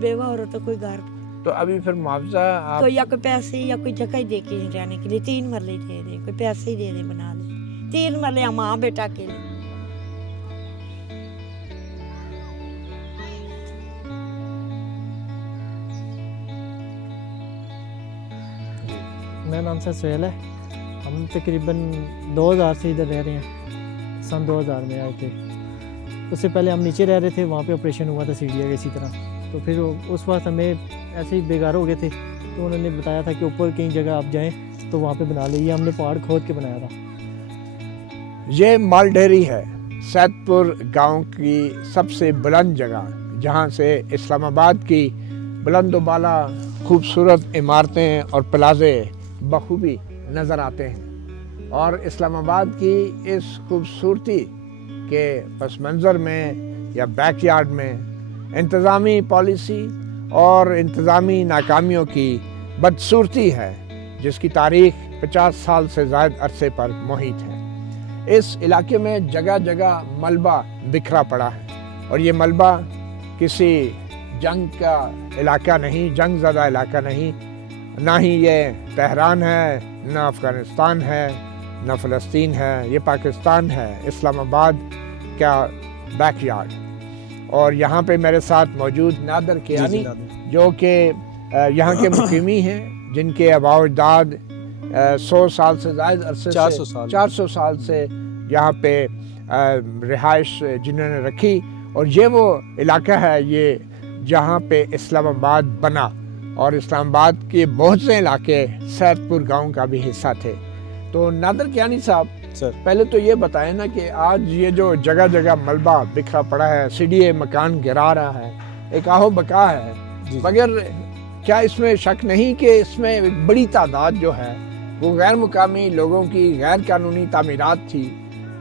بیوہ عورت تو کوئی گھر, تو ابھی پھر معاوضہ تو یا کوئی پیسے یا کوئی جگہ ہی دے کے رہنے کے لیے 3 مرلے دے دیں, کوئی پیسے ہی دے دیں, بنا لیں 3 مرلے ماں بیٹا کے لیے. میرا نام سر سہیل ہے. ہم تقریباً 2000 سے ادھر رہ رہے ہیں. سن 2000 میں آئے تھے. اس سے پہلے ہم نیچے رہ رہے تھے, وہاں پہ آپریشن ہوا تھا سیڈیا کا اسی طرح. تو پھر اس وقت ہمیں ایسے ہی بیگار ہو گئے تھے, تو انہوں نے بتایا تھا کہ اوپر کہیں جگہ آپ جائیں تو وہاں پہ بنا لیں. یہ ہم نے پہاڑ کھود کے بنایا تھا. یہ مال ڈیری ہے, سید پور گاؤں کی سب سے بلند جگہ, جہاں سے اسلام آباد کی بلند و بالا خوبصورت عمارتیں اور پلازے بخوبی نظر آتے ہیں. اور اسلام آباد کی اس خوبصورتی کے پس منظر میں یا بیک یارڈ میں انتظامی پالیسی اور انتظامی ناکامیوں کی بدصورتی ہے, جس کی تاریخ 50 سال سے زائد عرصے پر محیط ہے. اس علاقے میں جگہ جگہ ملبہ بکھرا پڑا ہے, اور یہ ملبہ کسی جنگ کا علاقہ نہیں, جنگ زدہ علاقہ نہیں, نہ ہی یہ تہران ہے, نہ افغانستان ہے, نہ فلسطین ہے. یہ پاکستان ہے, اسلام آباد کا بیک یارڈ. اور یہاں پہ میرے ساتھ موجود نادر کیانی, جو کہ یہاں کے مقیمی ہیں, جن کے آباء و اجداد 100 سال سے زائد عرصے سے 400 سال سے یہاں پہ رہائش جنہوں نے رکھی. اور یہ وہ علاقہ ہے یہ جہاں پہ اسلام آباد بنا, اور اسلام آباد کے بہت سے علاقے سید پور گاؤں کا بھی حصہ تھے. تو نادر کیانی صاحب, سر پہلے تو یہ بتائیں نا کہ آج یہ جو جگہ جگہ ملبہ بکھرا پڑا ہے، CDA مکان گرا رہا ہے، ایک آہو بقا ہے، مگر کیا اس میں شک نہیں کہ اس میں ایک بڑی تعداد جو ہے وہ غیر مقامی لوگوں کی غیر قانونی تعمیرات تھی،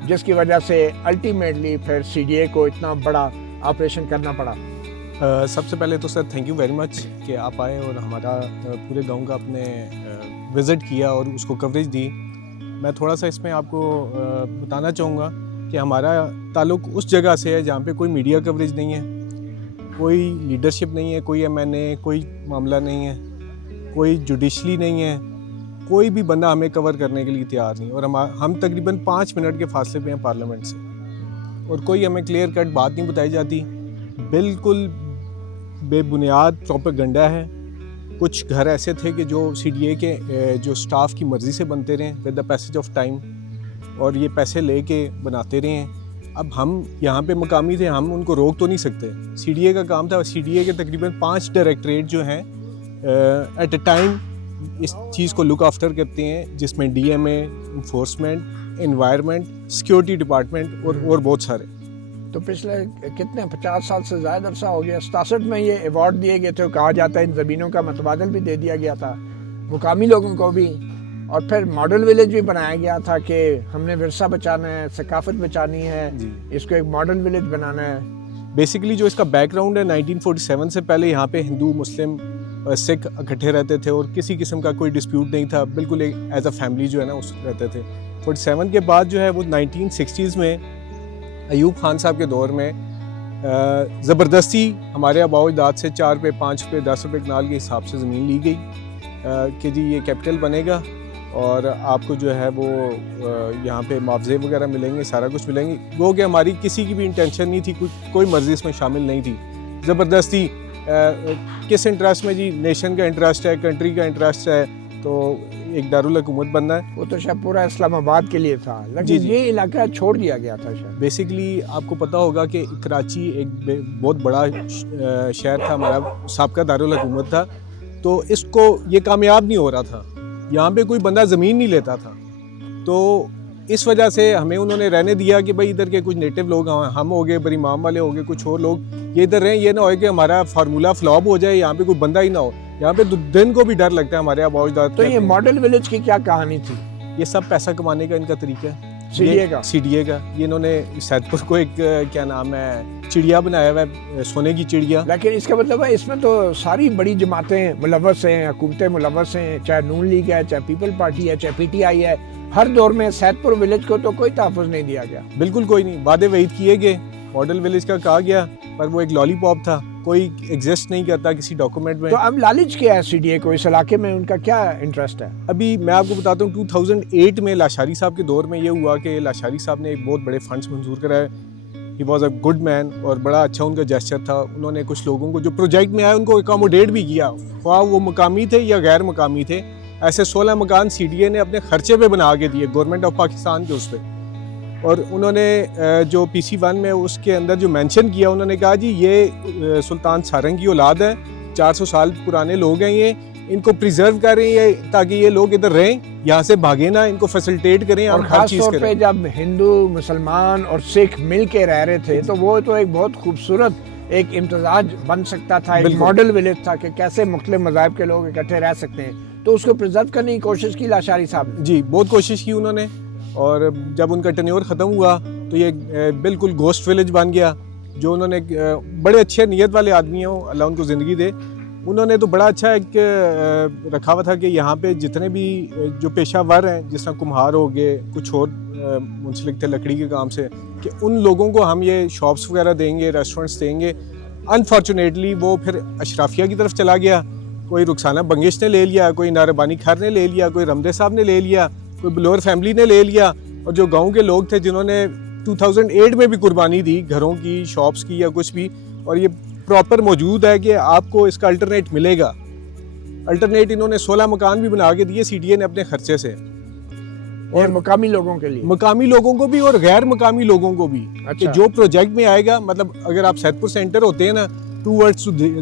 جس کی وجہ سے الٹیمیٹلی پھر CDA کو اتنا بڑا آپریشن کرنا پڑا؟ سب سے پہلے تو sir thank you very much کہ آپ آئے اور ہمارا پورے گاؤں کا آپ نے وزٹ کیا اور اس کو کوریج دی. میں تھوڑا سا اس میں آپ کو بتانا چاہوں گا کہ ہمارا تعلق اس جگہ سے ہے جہاں پہ کوئی میڈیا کوریج نہیں ہے، کوئی لیڈرشپ نہیں ہے، کوئی MNA کوئی معاملہ نہیں ہے، کوئی جوڈیشلی نہیں ہے، کوئی بھی بندہ ہمیں کور کرنے کے لیے تیار نہیں، اور ہم تقریباً 5 منٹ کے فاصلے پہ ہیں پارلیمنٹ سے، اور کوئی ہمیں کلیئر کٹ بات نہیں بتائی جاتی. بالکل بے بنیاد پروپیگنڈا ہے. کچھ گھر ایسے تھے کہ جو CDA کے جو سٹاف کی مرضی سے بنتے رہے with the passage of time, اور یہ پیسے لے کے بناتے رہے ہیں. اب ہم یہاں پہ مقامی تھے، ہم ان کو روک تو نہیں سکتے. CDA کا کام تھا. CDA کے تقریباً 5 ڈائریکٹریٹ جو ہیں ایٹ اے ٹائم اس چیز کو لک آفٹر کرتے ہیں، جس میں DMA، enforcement, environment, security department اور بہت سارے. تو پچھلے کتنے 50 سال سے زائد عرصہ ہو گیا. 67 میں یہ ایوارڈ دیے گئے تھے، کہا جاتا ہے ان زمینوں کا متبادل بھی دے دیا گیا تھا مقامی لوگوں کو بھی، اور پھر ماڈل ولیج بھی بنایا گیا تھا کہ ہم نے ورثہ بچانا ہے، ثقافت بچانی ہے، اس کو ایک ماڈل ولیج بنانا ہے. بیسیکلی جو اس کا بیک گراؤنڈ ہے 1947 سے پہلے یہاں پہ ہندو، مسلم، سکھ اکٹھے رہتے تھے اور کسی قسم کا کوئی ڈسپیوٹ نہیں تھا. بالکل ایک ایز اے فیملی جو ہے نا اس رہتے تھے. 47 کے بعد جو ہے وہ 1960s میں ایوب خان صاحب کے دور میں زبردستی ہمارے آباء و اجداد سے 4 روپے 5 روپے 10 روپے کنال کے حساب سے زمین لی گئی کہ جی یہ کیپٹل بنے گا اور آپ کو جو ہے وہ یہاں پہ معاوضے وغیرہ ملیں گے، سارا کچھ ملیں گے. وہ کہ ہماری کسی کی بھی انٹینشن نہیں تھی، کوئی مرضی اس میں شامل نہیں تھی. زبردستی کس انٹرسٹ میں؟ جی نیشن کا انٹرسٹ ہے، کنٹری کا انٹرسٹ ہے، تو ایک دارالحکومت بننا ہے. وہ تو شاید پورا اسلام آباد کے لیے تھا، لیکن یہ علاقہ چھوڑ دیا گیا تھا شاید. بیسیکلی آپ کو پتہ ہوگا کہ کراچی ایک بہت بڑا شہر تھا، ہمارا سابقہ دارالحکومت تھا، تو اس کو یہ کامیاب نہیں ہو رہا تھا. یہاں پہ کوئی بندہ زمین نہیں لیتا تھا، تو اس وجہ سے ہمیں انہوں نے رہنے دیا کہ بھائی ادھر کے کچھ نیٹو لوگ ہم ہو گئے، بری امام والے ہو گئے، کچھ اور لوگ یہ ادھر رہیں. یہ نہ ہو کہ ہمارا فارمولا فلاپ ہو جائے، یہاں پہ کوئی بندہ ہی نہ ہو. یہاں پہ دن کو بھی ڈر لگتا ہے ہمارے آباء و اجداد. تو یہ ماڈل ولیج کی کیا کہانی تھی؟ یہ سب پیسہ کمانے کا ان کا طریقہ ہے. CDA کا یہ انہوں نے سید پور کو ایک کیا نام ہے چڑیا بنایا ہوا ہے، سونے کی چڑیا. لیکن اس کا مطلب ہے اس میں تو ساری بڑی جماعتیں ملوث ہیں، حکومتیں ملوث ہیں، چاہے نون لیگ ہے، چاہے پیپل پارٹی ہے، چاہے PTI ہے. ہر دور میں سید پور ولیج کو تو کوئی تحفظ نہیں دیا گیا. بالکل کوئی نہیں. وعدے وعید کیے گئے، ماڈل ولیج کا کہا گیا، پر وہ ایک لالی پاپ تھا، کوئی ایگزسٹ نہیں کرتا کسی ڈاکومنٹ میں. تو اب لالچ کیا ہے CDA کو؟ اس علاقے میں ان کا کیا انٹرسٹ ہے؟ ابھی میں آپ کو بتاتا ہوں 2008 میں لاشاری صاحب کے دور میں یہ ہوا کہ لاشاری صاحب نے ایک بہت بڑے فنڈز منظور کرائے. ہی واز اے گڈ مین اور بڑا اچھا ان کا جیسچر تھا. انہوں نے کچھ لوگوں کو جو پروجیکٹ میں آئے ان کو اکاموڈیٹ بھی کیا، خواہ وہ مقامی تھے یا غیر مقامی تھے. ایسے 16 مکان CDA نے اپنے خرچے پہ بنا کے دیے گورنمنٹ آف پاکستان کے اس پہ. اور انہوں نے جو PC1 میں اس کے اندر جو مینشن کیا، انہوں نے کہا جی یہ سلطان سارنگ کی اولاد ہے، 400 سال پرانے لوگ ہیں، یہ ان کو پریزرو کر رہے ہیں تاکہ یہ لوگ ادھر رہیں، یہاں سے بھاگے نہ، ان کو فیسلٹیٹ کریں اور ہر چیز کریں. خاص طور پہ جب ہندو، مسلمان اور سکھ مل کے رہ رہے تھے تو وہ تو ایک بہت خوبصورت ایک امتزاج بن سکتا تھا، ایک ماڈل ولیج تھا کہ کیسے مختلف مذاہب کے لوگ اکٹھے رہ سکتے ہیں. تو اس کو پریزرو کرنے کی کوشش کی لاشاری صاحب نے. جی بہت کوشش کی انہوں نے، اور جب ان کا ٹینیور ختم ہوا تو یہ بالکل گھوسٹ ولیج بن گیا. جو انہوں نے بڑے اچھے نیت والے آدمی ہوں، اللہ ان کو زندگی دے، انہوں نے تو بڑا اچھا ایک رکھا ہوا تھا کہ یہاں پہ جتنے بھی جو پیشہ ور ہیں، جس طرح کمہار ہو گئے، کچھ اور منسلک تھے لکڑی کے کام سے، کہ ان لوگوں کو ہم یہ شاپس وغیرہ دیں گے، ریسٹورنٹس دیں گے. انفارچونیٹلی وہ پھر اشرافیہ کی طرف چلا گیا. کوئی رخسانہ بنگش نے لے لیا، کوئی ناربانی کھر نے لے لیا، کوئی رمدے صاحب نے لے لیا، کوئی بلور فیملی نے لے لیا. اور جو گاؤں کے لوگ تھے جنہوں نے 2008 میں بھی قربانی دی گھروں کی، شاپس کی یا کچھ بھی، اور یہ پراپر موجود ہے کہ آپ کو اس کا الٹرنیٹ ملے گا. الٹرنیٹ انہوں نے 16 مکان بھی بنا کے دیے CDA نے اپنے خرچے سے، اور مقامی لوگوں کے لیے، مقامی لوگوں کو بھی اور غیر مقامی لوگوں کو بھی. کہ جو پروجیکٹ میں آئے گا، مطلب اگر آپ سید پور سے انٹر ہوتے ہیں نا 2 words to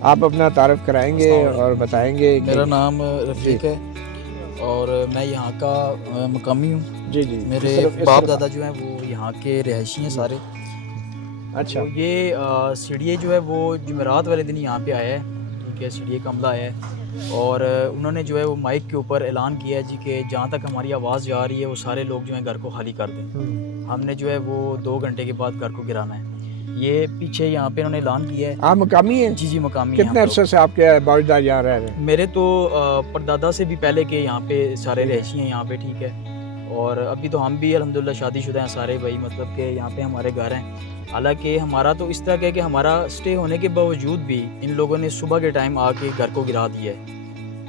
آپ اپنا تعارف کرائیں گے اور بتائیں گے کہ میرا نام رفیق ہے اور میں یہاں کا مقامی ہوں. جی جی میرے باپ دادا جو ہیں وہ یہاں کے رہائشی ہیں سارے. اچھا. یہ سی ڈی اے جو ہے وہ جمعرات والے دن یہاں پہ آیا ہے. ٹھیک ہے, سی ڈی اے کا عملہ آیا ہے اور انہوں نے جو ہے وہ مائک کے اوپر اعلان کیا ہے جی کہ جہاں تک ہماری آواز جا رہی ہے وہ سارے لوگ جو ہیں گھر کو خالی کر دیں. ہم نے جو ہے وہ 2 گھنٹے کے بعد گھر کو گرانا ہے. یہ پیچھے یہاں پہ انہوں نے اعلان کیا ہے. آپ مقامی ہیں؟ جی جی مقامی ہیں. کتنے عرصے سے آپ کے باوجداد یہاں رہ رہے ہیں؟ میرے تو پردادا سے بھی پہلے کے یہاں پہ سارے رہائشی ہیں یہاں پہ. ٹھیک ہے, اور ابھی تو ہم بھی الحمدللہ شادی شدہ ہیں سارے بھائی, مطلب کہ یہاں پہ ہمارے گھر ہیں. حالانکہ ہمارا تو اس طرح کا ہے کہ ہمارا اسٹے ہونے کے باوجود بھی ان لوگوں نے صبح کے ٹائم آ کے گھر کو گرا دیا ہے.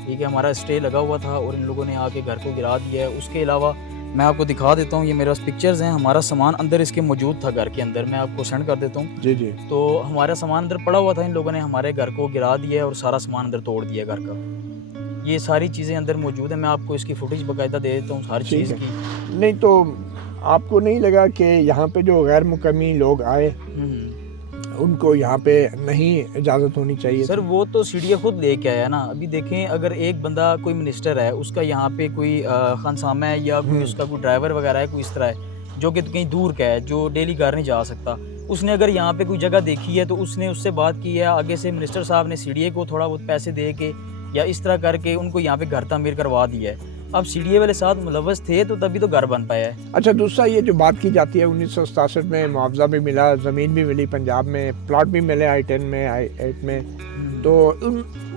ٹھیک ہے, ہمارا اسٹے لگا ہوا تھا اور ان لوگوں نے آ کے گھر کو گرا دیا ہے. اس کے علاوہ میں آپ کو دکھا دیتا ہوں, یہ میرے پاس پکچرز ہیں. ہمارا سامان اندر اس کے موجود تھا گھر کے اندر, میں آپ کو سینڈ کر دیتا ہوں. جی جی. تو ہمارا سامان اندر پڑا ہوا تھا, ان لوگوں نے ہمارے گھر کو گرا دیا ہے اور سارا سامان اندر توڑ دیا گھر کا. یہ ساری چیزیں اندر موجود ہیں, میں آپ کو اس کی فوٹیج باقاعدہ دے دیتا ہوں ہر چیز کی. نہیں تو آپ کو نہیں لگا کہ یہاں پہ جو غیر مقامی لوگ آئے ان کو یہاں پہ نہیں اجازت ہونی چاہیے؟ سر وہ تو سی ڈی اے خود لے کے آیا نا. ابھی دیکھیں, اگر ایک بندہ کوئی منسٹر ہے, اس کا یہاں پہ کوئی خانسامہ ہے یا کوئی اس کا کوئی ڈرائیور وغیرہ ہے, کوئی اس طرح ہے جو کہ کہیں دور کا ہے, جو ڈیلی گھر نہیں جا سکتا, اس نے اگر یہاں پہ کوئی جگہ دیکھی ہے تو اس نے اس سے بات کی ہے. آگے سے منسٹر صاحب نے سی ڈی اے کو تھوڑا بہت پیسے دے کے یا اس طرح کر کے ان کو یہاں پہ گھر تعمیر کروا دیا ہے. اب سی ڈی اے والے ساتھ ملوث تھے تو تبھی تو گھر بن پایا ہے. اچھا, دوسرا یہ جو بات کی جاتی ہے 1967 میں معاوضہ بھی ملا, زمین بھی ملی پنجاب میں, پلاٹ بھی ملے I-10 میں I-8 میں, تو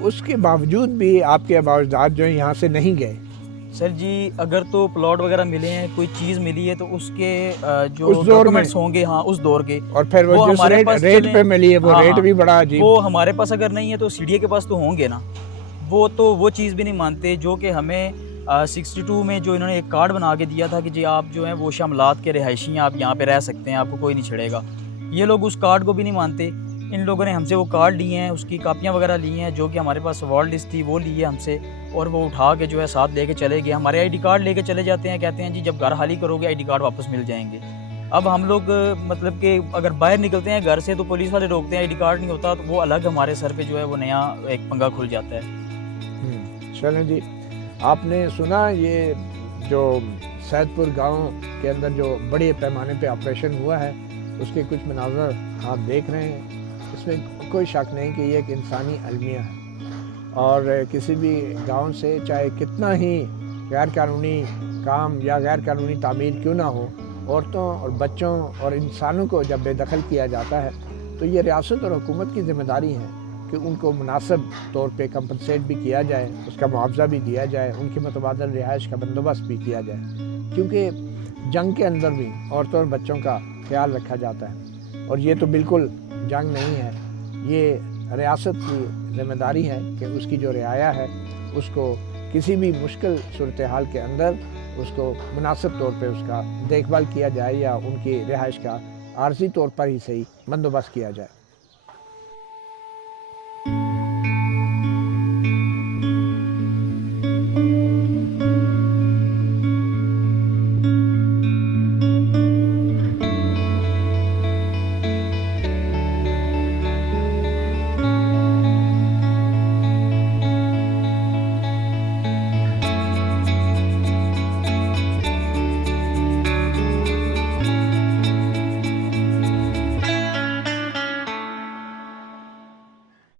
اس کے باوجود بھی آپ کے باوجداد جو ہیں یہاں سے نہیں گئے. سر جی, اگر تو پلاٹ وغیرہ ملے ہیں, کوئی چیز ملی ہے تو اس کے جو ڈاکومنٹس ہوں گے ہاں اس دور کے, اور پھر وہ جس ریٹ پہ ملی ہے وہ ریٹ بھی بڑا عجیب, وہ ہمارے پاس اگر نہیں ہے تو سی ڈی اے کے پاس تو ہوں گے نا. وہ تو وہ چیز بھی نہیں مانتے جو کہ ہمیں 62 میں جو انہوں نے ایک کارڈ بنا کے دیا تھا کہ جی آپ جو ہیں وہ شاملات کے رہائشی ہیں, آپ یہاں پہ رہ سکتے ہیں, آپ کو کوئی نہیں چھڑے گا. یہ لوگ اس کارڈ کو بھی نہیں مانتے. ان لوگوں نے ہم سے وہ کارڈ لیے ہیں, اس کی کاپیاں وغیرہ لی ہیں, جو کہ ہمارے پاس وارڈ لسٹ تھی وہ لی ہے ہم سے, اور وہ اٹھا کے جو ہے ساتھ لے کے چلے گئے. ہمارے آئی ڈی کارڈ لے کے چلے جاتے ہیں, کہتے ہیں جی جب گھر خالی کرو گے آئی ڈی کارڈ واپس مل جائیں گے. اب ہم لوگ مطلب کہ اگر باہر نکلتے ہیں گھر سے تو پولیس والے روکتے ہیں, آئی ڈی کارڈ نہیں ہوتا تو وہ الگ ہمارے سر پہ جو ہے وہ نیا ایک پنگا کھل جاتا ہے. چلیں جی, آپ نے سنا یہ جو سید پور گاؤں کے اندر جو بڑے پیمانے پہ آپریشن ہوا ہے, اس کے کچھ مناظر آپ دیکھ رہے ہیں. اس میں کوئی شک نہیں کہ یہ ایک انسانی المیہ ہے, اور کسی بھی گاؤں سے چاہے کتنا ہی غیر قانونی کام یا غیر قانونی تعمیر کیوں نہ ہو, عورتوں اور بچوں اور انسانوں کو جب بے دخل کیا جاتا ہے تو یہ ریاست اور حکومت کی ذمہ داری ہے کہ ان کو مناسب طور پہ کمپنسیٹ بھی کیا جائے, اس کا معاوضہ بھی دیا جائے, ان کی متبادل رہائش کا بندوبست بھی کیا جائے, کیونکہ جنگ کے اندر بھی عورتوں اور بچوں کا خیال رکھا جاتا ہے. اور یہ تو بالکل جنگ نہیں ہے, یہ ریاست کی ذمہ داری ہے کہ اس کی جو رعایا ہے اس کو کسی بھی مشکل صورتحال کے اندر اس کو مناسب طور پہ اس کا دیکھ بھال کیا جائے یا ان کی رہائش کا عارضی طور پر ہی صحیح بندوبست کیا جائے.